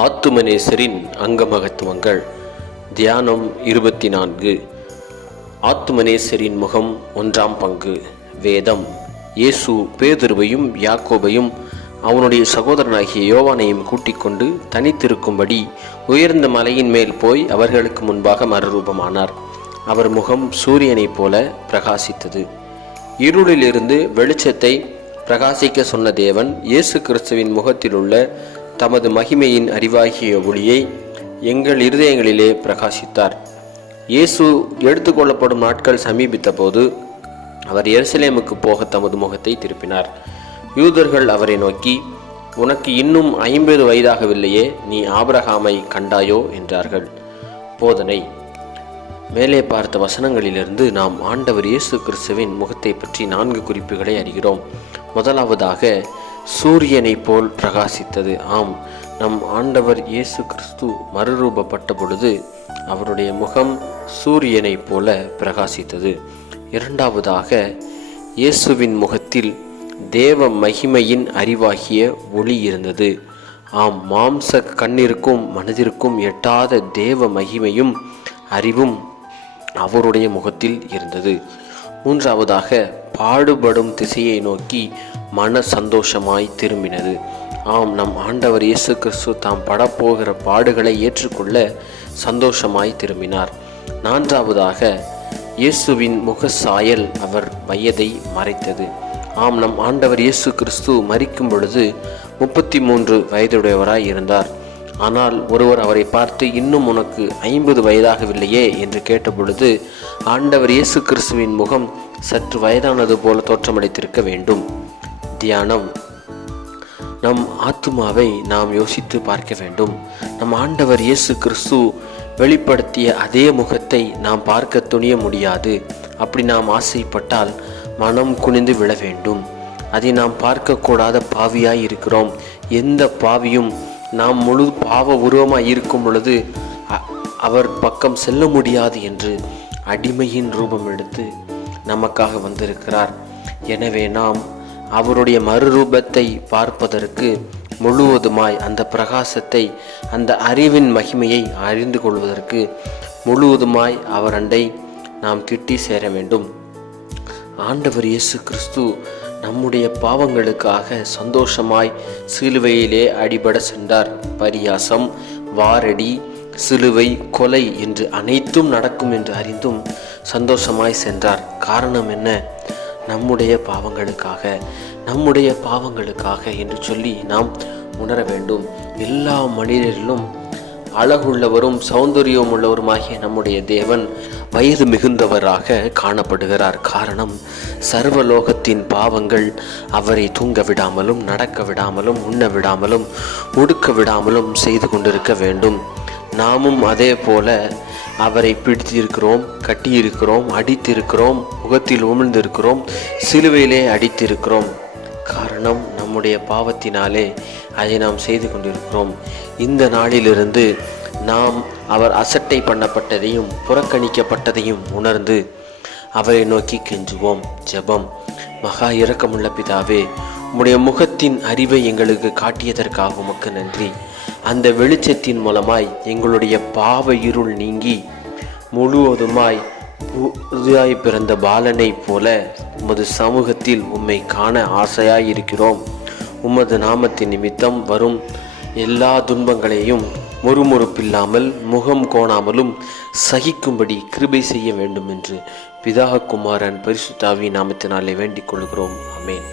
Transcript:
ஆத்துமனேசரின் அங்கமகத்துவங்கள். தியானம் 24. ஆத்துமனேசரின் முகம் 1ஆம் பங்கு. வேதம். இயேசு பேதுருவையும் யாக்கோபையும் அவனுடைய சகோதரனாகிய யோவானையும் கூட்டிக் கொண்டு தனித்திருக்கும்படி உயர்ந்த மலையின் மேல் போய் அவர்களுக்கு முன்பாக மறுரூபமானார். அவர் முகம் சூரியனைப் போல பிரகாசித்தது. இருளிலிருந்து வெளிச்சத்தை பிரகாசிக்க சொன்ன தேவன் இயேசு கிறிஸ்துவின் முகத்தில் உள்ள தமது மகிமையின் அறிவாகிய ஒளியை எங்கள் இருதயங்களிலே பிரகாசித்தார். இயேசு எடுத்துக்கொள்ளப்படும் நாட்கள் சமீபித்த போது அவர் எருசலேமுக்கு போக தமது முகத்தை திருப்பினார். யூதர்கள் அவரை நோக்கி, உனக்கு இன்னும் 50 வயதாகவில்லையே, நீ ஆபிரகாமை கண்டாயோ என்றார்கள். போதனை. மேலே பார்த்த வசனங்களிலிருந்து நாம் ஆண்டவர் இயேசு கிறிஸ்துவின் முகத்தை பற்றி 4 குறிப்புகளை அறிகிறோம். முதலாவதாக, சூரியனை போல் பிரகாசித்தது. ஆம், நம் ஆண்டவர் இயேசு கிறிஸ்து மறுரூபப்பட்ட பொழுது அவருடைய முகம் சூரியனை போல பிரகாசித்தது. இரண்டாவதாக, இயேசுவின் முகத்தில் தேவ மகிமையின் அறிவாகிய ஒளி இருந்தது. ஆம், மாம்ச கண்ணிற்கும் மனதிற்கும் எட்டாத தேவ மகிமையும் அறிவும் அவருடைய முகத்தில் இருந்தது. மூன்றாவதாக, பாடுபடும் திசையை நோக்கி மன சந்தோஷமாய் திரும்பினது. ஆம், நம் ஆண்டவர் இயேசு கிறிஸ்து தாம் படப்போகிற பாடுகளை ஏற்றுக்கொள்ள சந்தோஷமாய் திரும்பினார். நான்காவதாக, இயேசுவின் முக சாயல் அவர் வயதை மறைத்தது. ஆம், நம் ஆண்டவர் இயேசு கிறிஸ்து மரிக்கும் பொழுது 33 வயதுடையவராய் இருந்தார். ஆனால் ஒருவர் அவரை பார்த்து, இன்னும் உனக்கு 50 வயதாகவில்லையே என்று கேட்டபொழுது ஆண்டவர் இயேசு கிறிஸ்துவின் முகம் சற்று வயதானது போல தோற்றமளித்திருக்க வேண்டும். தியானம். நம் ஆத்துமாவை நாம் யோசித்து பார்க்க வேண்டும். நம் ஆண்டவர் இயேசு கிறிஸ்து வெளிப்படுத்திய அதே முகத்தை நாம் பார்க்க துணிய முடியாது. அப்படி நாம் ஆசைப்பட்டால் மனம் குனிந்து விழ வேண்டும். அதை நாம் பார்க்கக்கூடாத பாவியாய் இருக்கிறோம். எந்த பாவியும் நாம் முழு பாவ உருவமாய் இருக்கும் பொழுது அவர் பக்கம் செல்ல முடியாது என்று அடிமையின் ரூபம் எடுத்து நமக்காக வந்திருக்கிறார். எனவே நாம் அவருடைய மறுரூபத்தை பார்ப்பதற்கு முழுவதுமாய் அந்த பிரகாசத்தை, அந்த அறிவின் மகிமையை அறிந்து கொள்வதற்கு முழுவதுமாய் அவர் அண்டை நாம் கிட்டி சேர வேண்டும். ஆண்டவர் இயேசு கிறிஸ்து நம்முடைய பாவங்களுக்காக சந்தோஷமாய் சிலுவையிலே அடிபட சென்றார். பரியாசம், வாரடி, சிலுவை, கொலை என்று அனைத்தும் நடக்கும் என்று அறிந்தும் சந்தோஷமாய் சென்றார். காரணம் என்ன? நம்முடைய பாவங்களுக்காக என்று சொல்லி நாம் உணர வேண்டும். எல்லா மனிதரிலும் அழகுள்ளவரும் சௌந்தரியம் உள்ளவருமாகிய நம்முடைய தேவன் வயது மிகுந்தவராக காணப்படுகிறார். காரணம், சர்வலோகத்தின் பாவங்கள் அவரை தூங்க விடாமலும், நடக்க விடாமலும், உண்ண விடாமலும், உடுக்க விடாமலும் செய்து கொண்டிருக்க வேண்டும். நாமும் அதே போல அவரை பிடித்திருக்கிறோம், கட்டியிருக்கிறோம், அடித்திருக்கிறோம், முகத்தில் உமிழ்ந்திருக்கிறோம், சிலுவையிலே அடித்திருக்கிறோம். காரணம், நம்முடைய பாவத்தினாலே அதை நாம் செய்து கொண்டிருக்கிறோம். இந்த நாளிலிருந்து நாம் அவர் அசட்டை பண்ணப்பட்டதையும் புறக்கணிக்கப்பட்டதையும் உணர்ந்து அவரை நோக்கி கெஞ்சுவோம். ஜெபம். மகா இரக்கமுள்ள பிதாவே, உம்முடைய முகத்தின் அறிவை எங்களுக்கு காட்டியதற்காக உமக்கு நன்றி. அந்த வெளிச்சத்தின் மூலமாய் எங்களுடைய பாவ இருள் நீங்கி முழுவதுமாய் புதிதாய் பிறந்த பாலனை போல உமது சமூகத்தில் உம்மை காண ஆசையாயிருக்கிறோம். உமது நாமத்தின் நிமித்தம் வரும் எல்லா துன்பங்களையும் முறுமுறுப்பில்லாமல், முகம் கோணாமலும் சகிக்கும்படி கிருபை செய்ய வேண்டும் என்று பிதா, குமாரன், பரிசுத்த ஆவியின் நாமத்தினாலே வேண்டிக் கொள்கிறோம். ஆமென்.